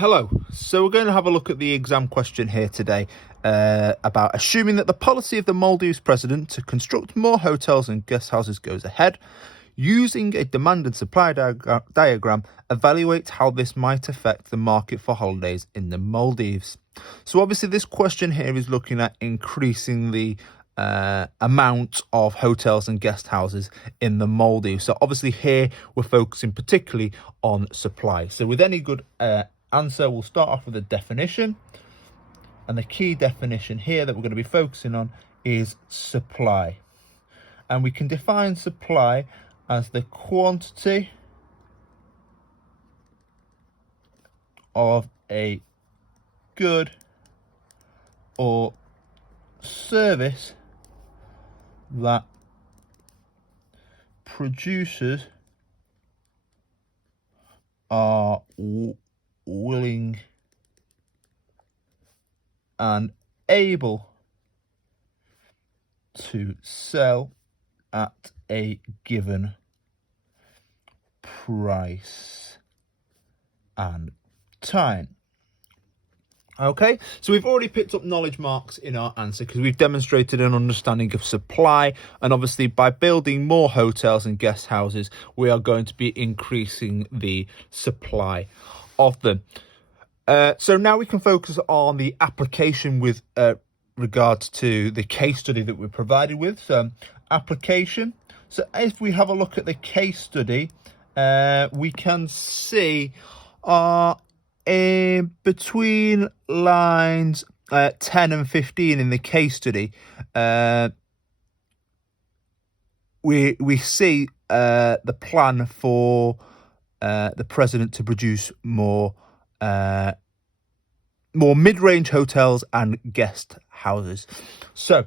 Hello. So we're going to have a look at the exam question here today about assuming that the policy of the Maldives president to construct more hotels and guest houses goes ahead. Using a demand and supply diagram, evaluate how this might affect the market for holidays in the Maldives. So obviously this question here is looking at increasing the amount of hotels and guest houses in the Maldives. So obviously here we're focusing particularly on supply. So with any good answer, we'll start off with a definition. And the key definition here that we're going to be focusing on is supply. And we can define supply as the quantity of a good or service that producers are willing and able to sell at a given price and time. Okay, so we've already picked up knowledge marks in our answer because we've demonstrated an understanding of supply, and obviously by building more hotels and guest houses we are going to be increasing the supply of them. So now we can focus on the application with regards to the case study that we're provided with. So application. So if we have a look at the case study, we can see in between lines 10 and 15 in the case study, we see the plan for the president to produce more mid-range hotels and guest houses. So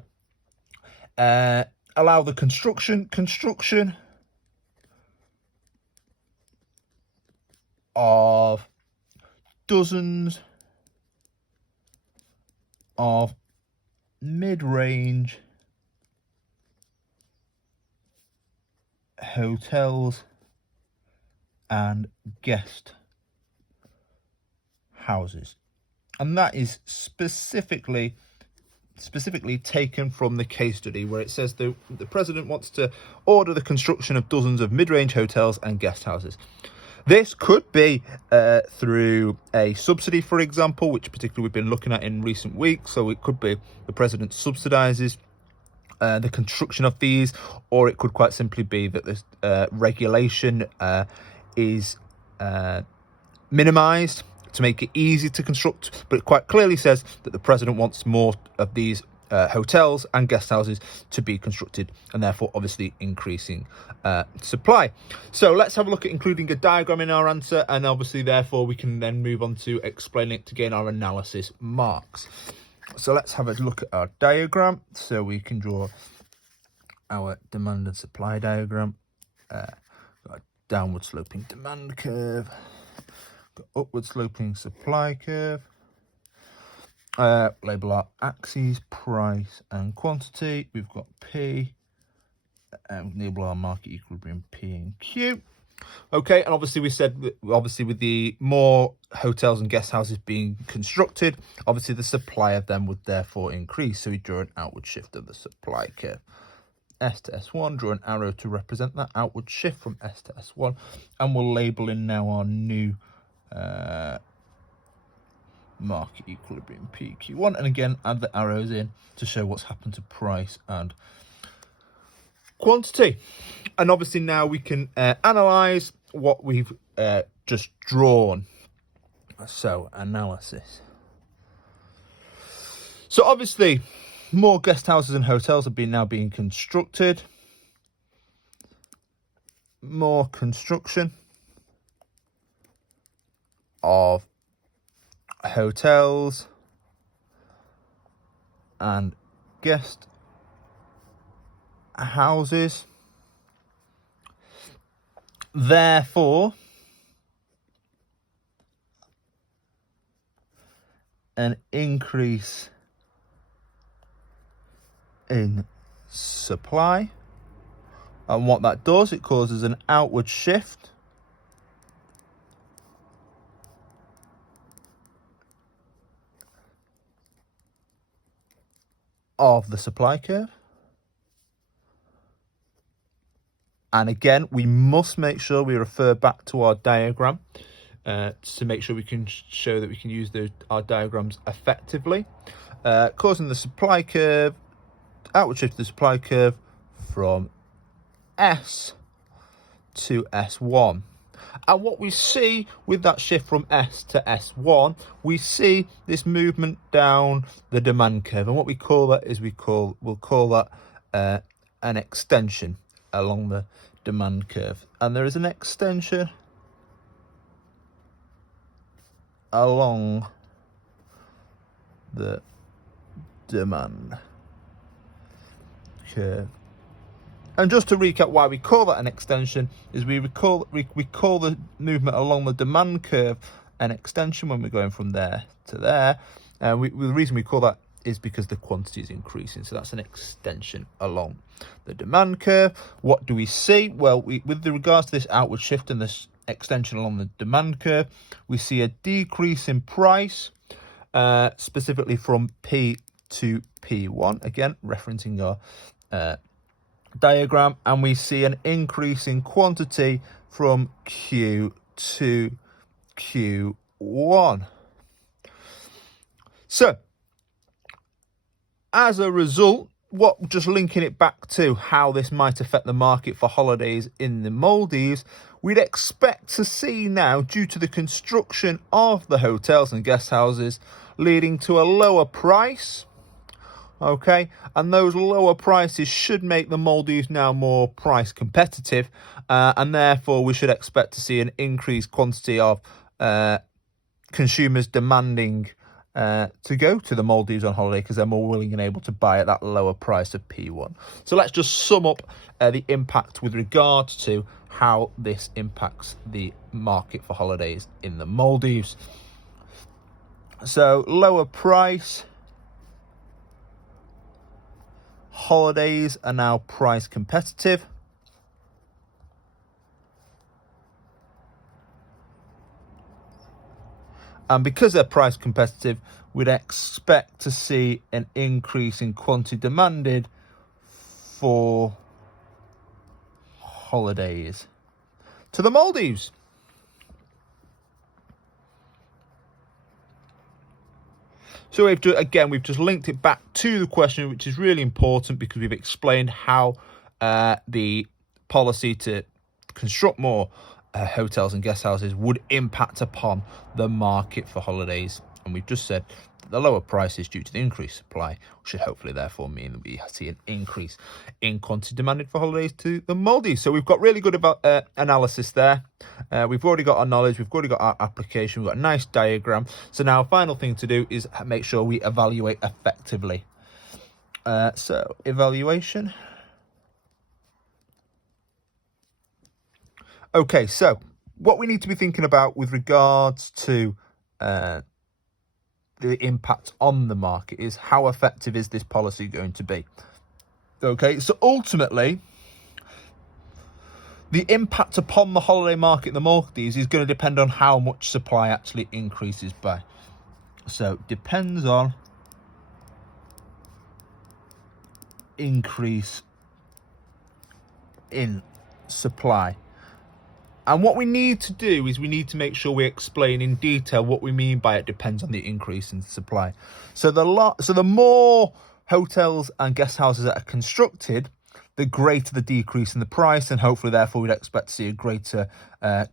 allow the construction of dozens of mid-range hotels and guest houses. And that is specifically taken from the case study, where it says the president wants to order the construction of dozens of mid-range hotels and guest houses. This could be through a subsidy, for example, which particularly we've been looking at in recent weeks. So it could be the president subsidises the construction of these, or it could quite simply be that this regulation is minimised to make it easy to construct, but it quite clearly says that the president wants more of these hotels and guest houses to be constructed, and therefore obviously increasing supply. So let's have a look at including a diagram in our answer, and obviously therefore we can then move on to explaining it to gain our analysis marks. So let's have a look at our diagram. So we can draw our demand and supply diagram. Got a downward sloping demand curve, got upward sloping supply curve. Label our axes, price and quantity. We've got P, and label our market equilibrium P and Q. Okay, and obviously we said that obviously with the more hotels and guest houses being constructed, obviously the supply of them would therefore increase. So we draw an outward shift of the supply curve. S to S1, draw an arrow to represent that outward shift from S to S1, and we'll label in now our new market equilibrium PQ1, and again add the arrows in to show what's happened to price and quantity. And obviously now we can analyze what we've just drawn. So analysis. So obviously more guest houses and hotels have been now being constructed. More construction of hotels and guest houses, therefore an increase in supply, and what that does, it causes an outward shift of the supply curve. And again, we must make sure we refer back to our diagram to make sure we can show that we can use our diagrams effectively. Causing the supply curve, outward shift of the supply curve from S to S1. And what we see with that shift from S to S1, we see this movement down the demand curve. And what we call that is we'll call that an extension along the demand curve. And there is an extension along the demand curve. And just to recap why we call that an extension is we call the movement along the demand curve an extension when we're going from there to there. And the reason we call that is because the quantity is increasing. So that's an extension along the demand curve. What do we see? Well, with regards to this outward shift and this extension along the demand curve, we see a decrease in price, specifically from P to P1. Again, referencing our diagram, and we see an increase in quantity from Q to Q1. So, as a result, just linking it back to how this might affect the market for holidays in the Maldives, we'd expect to see now, due to the construction of the hotels and guest houses, leading to a lower price. Okay, and those lower prices should make the Maldives now more price competitive, and therefore we should expect to see an increased quantity of consumers demanding to go to the Maldives on holiday because they're more willing and able to buy at that lower price of P1. So let's just sum up the impact with regards to how this impacts the market for holidays in the Maldives. So lower price. Holidays are now price competitive. And because they're price competitive, we'd expect to see an increase in quantity demanded for holidays to the Maldives. So we've just linked it back to the question, which is really important because we've explained how the policy to construct more hotels and guest houses would impact upon the market for holidays. And we've just said that the lower prices due to the increased supply should hopefully therefore mean that we see an increase in quantity demanded for holidays to the Maldives. So we've got really good analysis there. We've already got our knowledge, we've already got our application, we've got a nice diagram. So now final thing to do is make sure we evaluate effectively. So evaluation. Okay, so what we need to be thinking about with regards to the impact on the market is how effective is this policy going to be? Okay, so ultimately, the impact upon the holiday market in the Maldives is going to depend on how much supply actually increases by. So depends on increase in supply. And what we need to do is we need to make sure we explain in detail what we mean by it depends on the increase in supply. So the more hotels and guest houses that are constructed, the greater the decrease in the price, and hopefully therefore we'd expect to see a greater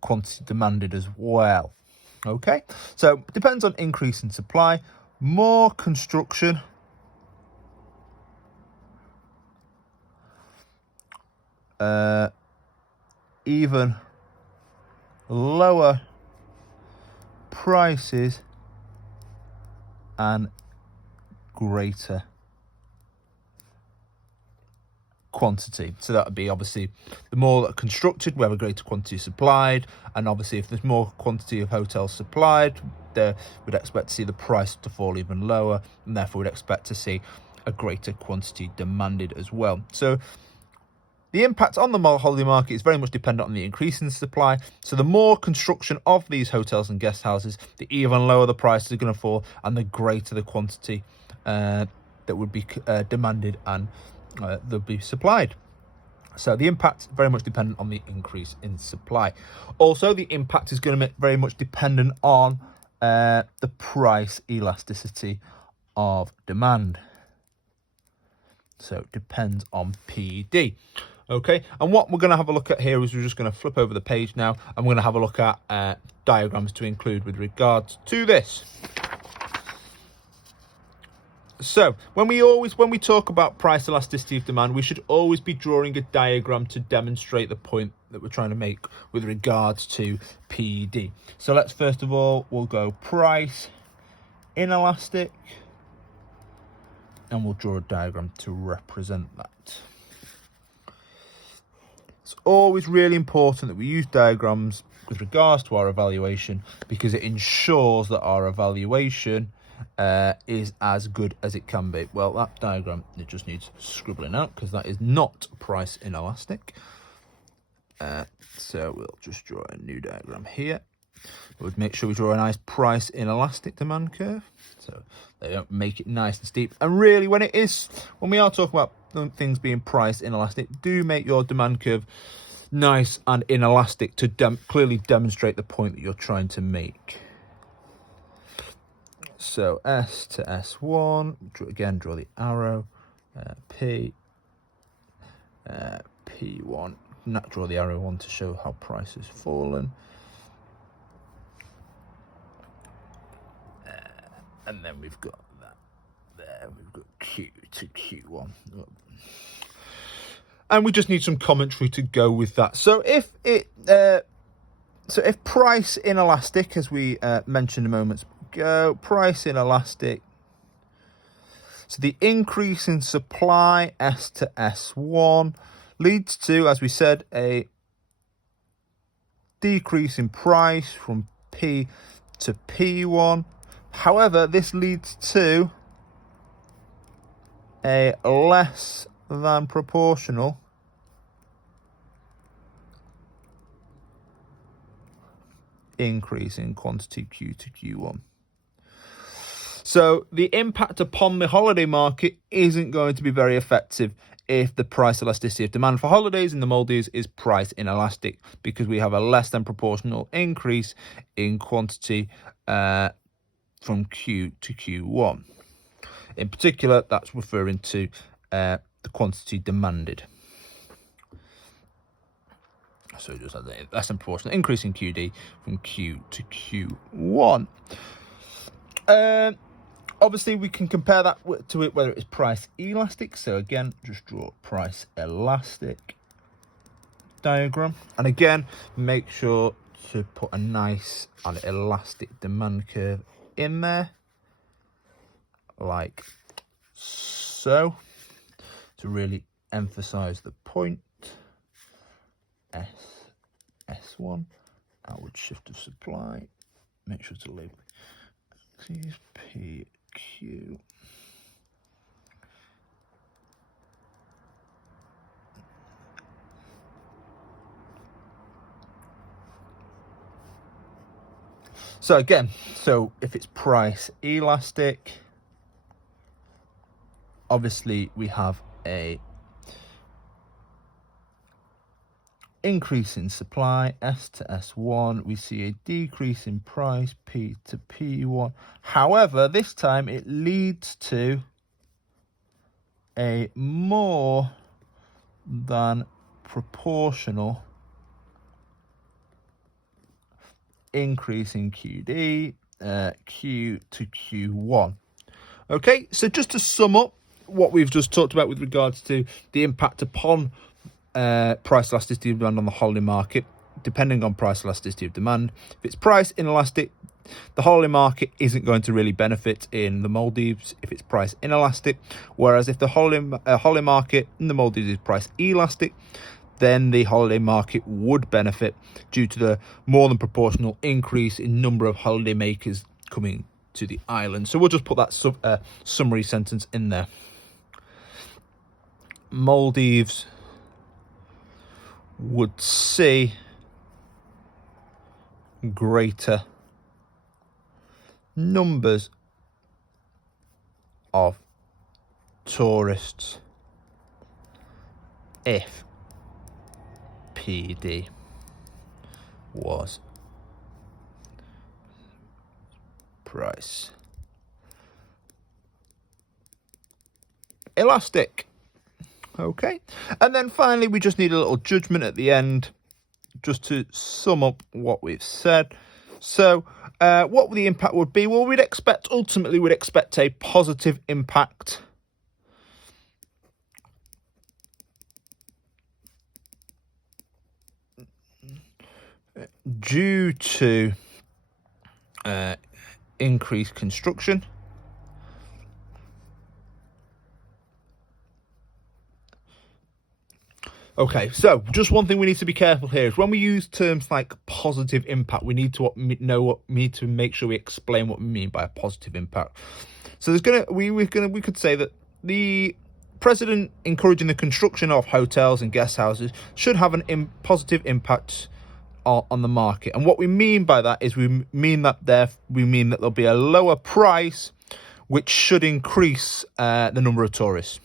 quantity demanded as well. Okay, so it depends on increase in supply. More construction even lower prices and greater quantity. So that would be obviously the more that are constructed, we have a greater quantity supplied, and obviously if there's more quantity of hotels supplied, we'd expect to see the price to fall even lower, and therefore we'd expect to see a greater quantity demanded as well. So the impact on the holiday market is very much dependent on the increase in supply. So the more construction of these hotels and guest houses, the even lower the prices are going to fall, and the greater the quantity that would be demanded and they'll be supplied. So the impact very much dependent on the increase in supply. Also, the impact is going to be very much dependent on the price elasticity of demand. So it depends on PD. Okay, and what we're going to have a look at here is we're just going to flip over the page now, and we're going to have a look at diagrams to include with regards to this. So when we talk about price elasticity of demand, we should always be drawing a diagram to demonstrate the point that we're trying to make with regards to PD. So let's first of all, we'll go price inelastic, and we'll draw a diagram to represent that. It's always really important that we use diagrams with regards to our evaluation, because it ensures that our evaluation is as good as it can be. Well, that diagram, it just needs scribbling out because that is not price inelastic. So we'll just draw a new diagram here. We'll make sure we draw a nice price inelastic demand curve, so they don't make it nice and steep. And really, when we are talking about things being price inelastic, do make your demand curve nice and inelastic to clearly demonstrate the point that you're trying to make. So S to S1, draw the arrow, P, P1, draw the arrow 1 to show how price has fallen. And then we've got that there, we've got Q to Q1. And we just need some commentary to go with that. So if price inelastic, as we mentioned a moment ago, price inelastic, so the increase in supply, S to S1, leads to, as we said, a decrease in price from P to P1. However, this leads to a less than proportional increase in quantity Q to Q1. So the impact upon the holiday market isn't going to be very effective if the price elasticity of demand for holidays in the Maldives is price inelastic, because we have a less than proportional increase in quantity from Q to Q1. In particular, that's referring to the quantity demanded. So just as a less than proportional increase in QD from Q to Q1. Obviously, we can compare that to it whether it's price elastic. So again, just draw price elastic diagram. And again, make sure to put a nice and elastic demand curve in there, like so, to really emphasize the point. S1, outward shift of supply. Make sure to label axes, PQ. So again, if it's price elastic, obviously we have a increase in supply, S to S1. We see a decrease in price, P to P1. However, this time it leads to a more than proportional increase in QD, Q to Q1. Okay, so just to sum up what we've just talked about with regards to the impact upon price elasticity of demand on the holiday market, depending on price elasticity of demand. If it's price inelastic, the holiday market isn't going to really benefit in the Maldives if it's price inelastic. Whereas if the holiday market in the Maldives is price elastic, then the holiday market would benefit due to the more than proportional increase in number of holiday makers coming to the island. So we'll just put that summary sentence in there. Maldives would see greater numbers of tourists if PD was price elastic. Okay, and then finally we just need a little judgment at the end just to sum up what we've said. So what the impact would be, well, we'd expect a positive impact due to increased construction. Okay, so just one thing we need to be careful here is when we use terms like positive impact, we need to make sure we explain what we mean by a positive impact. So we could say that the president encouraging the construction of hotels and guest houses should have positive impact on the market. And what we mean by that is we mean that there'll be a lower price, which should increase the number of tourists.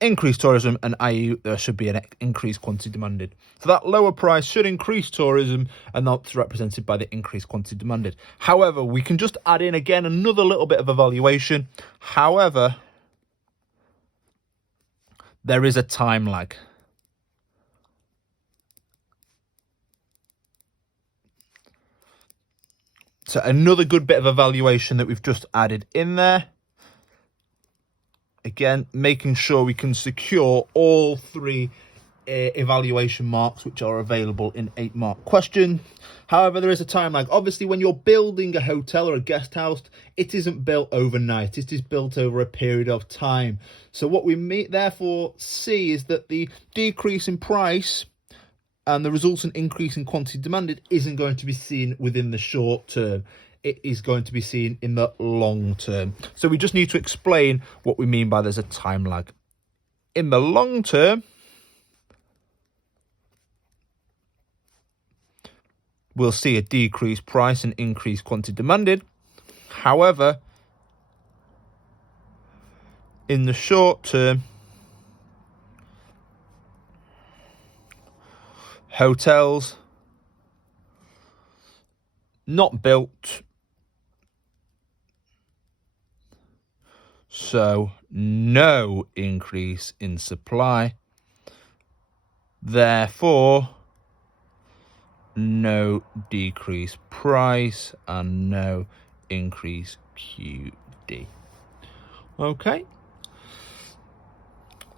Increased tourism, and i.e. there should be an increased quantity demanded. So that lower price should increase tourism, and that's represented by the increased quantity demanded. However, we can just add in again another little bit of evaluation. However, there is a time lag. So another good bit of evaluation that we've just added in there. Again, making sure we can secure all three evaluation marks which are available in 8-mark question. However, there is a time lag. Obviously, when you're building a hotel or a guest house, it isn't built overnight. It is built over a period of time. So what we therefore see is that the decrease in price and the resultant increase in quantity demanded isn't going to be seen within the short term. It is going to be seen in the long term. So we just need to explain what we mean by there's a time lag. In the long term, we'll see a decreased price and increased quantity demanded. However, in the short term, hotels not built, so no increase in supply, therefore no decrease price and no increase QD. Okay,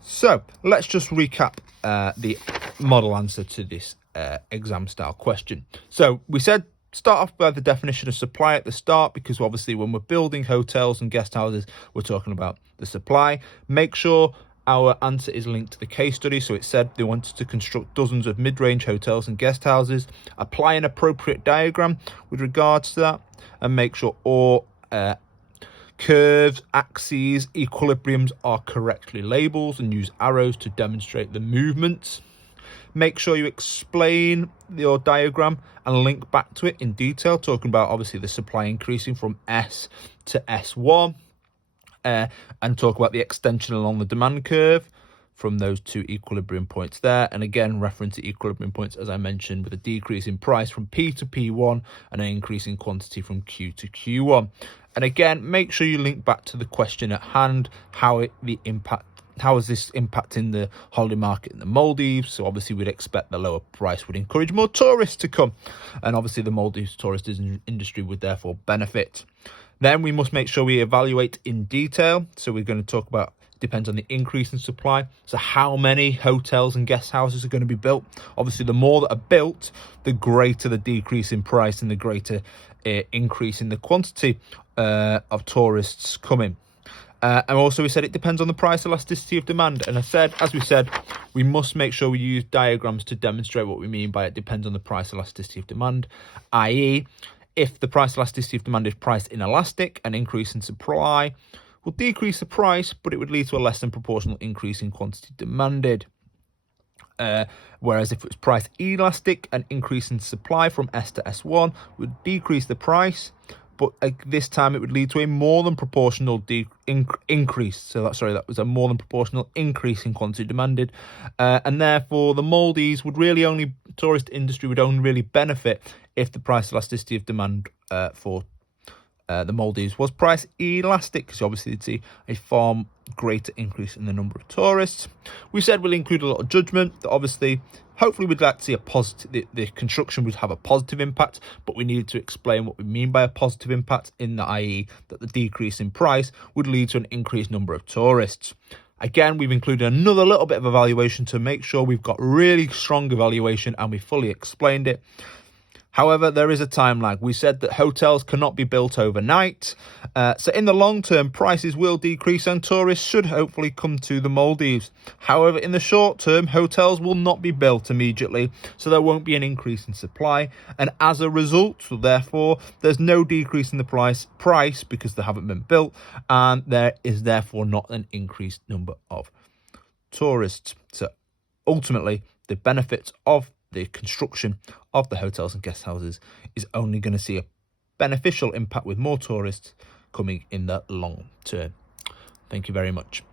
so let's just recap the model answer to this exam style question. So we said start off by the definition of supply at the start, because obviously when we're building hotels and guest houses, we're talking about the supply. Make sure our answer is linked to the case study. So it said they wanted to construct dozens of mid-range hotels and guest houses. Apply an appropriate diagram with regards to that, and make sure all curves, axes, equilibriums are correctly labelled, and use arrows to demonstrate the movements. Make sure you explain your diagram and link back to it in detail, talking about obviously the supply increasing from S to S1, and talk about the extension along the demand curve from those two equilibrium points there. And again, reference the equilibrium points, as I mentioned, with a decrease in price from P to P1 and an increase in quantity from Q to Q1. And again, make sure you link back to the question at hand, how is this impacting the holiday market in the Maldives? So obviously we'd expect the lower price would encourage more tourists to come, and obviously the Maldives tourist industry would therefore benefit. Then we must make sure we evaluate in detail. So we're going to talk about, depends on the increase in supply. So how many hotels and guest houses are going to be built? Obviously, the more that are built, the greater the decrease in price and the greater increase in the quantity of tourists coming. And also we said it depends on the price elasticity of demand. And as we said, we must make sure we use diagrams to demonstrate what we mean by it depends on the price elasticity of demand, i.e. if the price elasticity of demand is price inelastic, an increase in supply will decrease the price, but it would lead to a less than proportional increase in quantity demanded. Whereas if it was price elastic, an increase in supply from S to S1 would decrease the price, but this time it would lead to a more than proportional increase. So that was a more than proportional increase in quantity demanded, and therefore the tourist industry would only really benefit if the price elasticity of demand for the Maldives was price elastic, because obviously you'd see a far greater increase in the number of tourists. We said we'll include a lot of judgment that obviously, hopefully we'd like to see a positive, the construction would have a positive impact, but we needed to explain what we mean by a positive impact, in that i.e. that the decrease in price would lead to an increased number of tourists. Again, we've included another little bit of evaluation to make sure we've got really strong evaluation and we fully explained it. However, there is a time lag. We said that hotels cannot be built overnight. So in the long term, prices will decrease and tourists should hopefully come to the Maldives. However, in the short term, hotels will not be built immediately, so there won't be an increase in supply. And as a result, so therefore, there's no decrease in the price because they haven't been built. And there is therefore not an increased number of tourists. So ultimately, the benefits of the construction of the hotels and guest houses is only going to see a beneficial impact with more tourists coming in the long term. Thank you very much.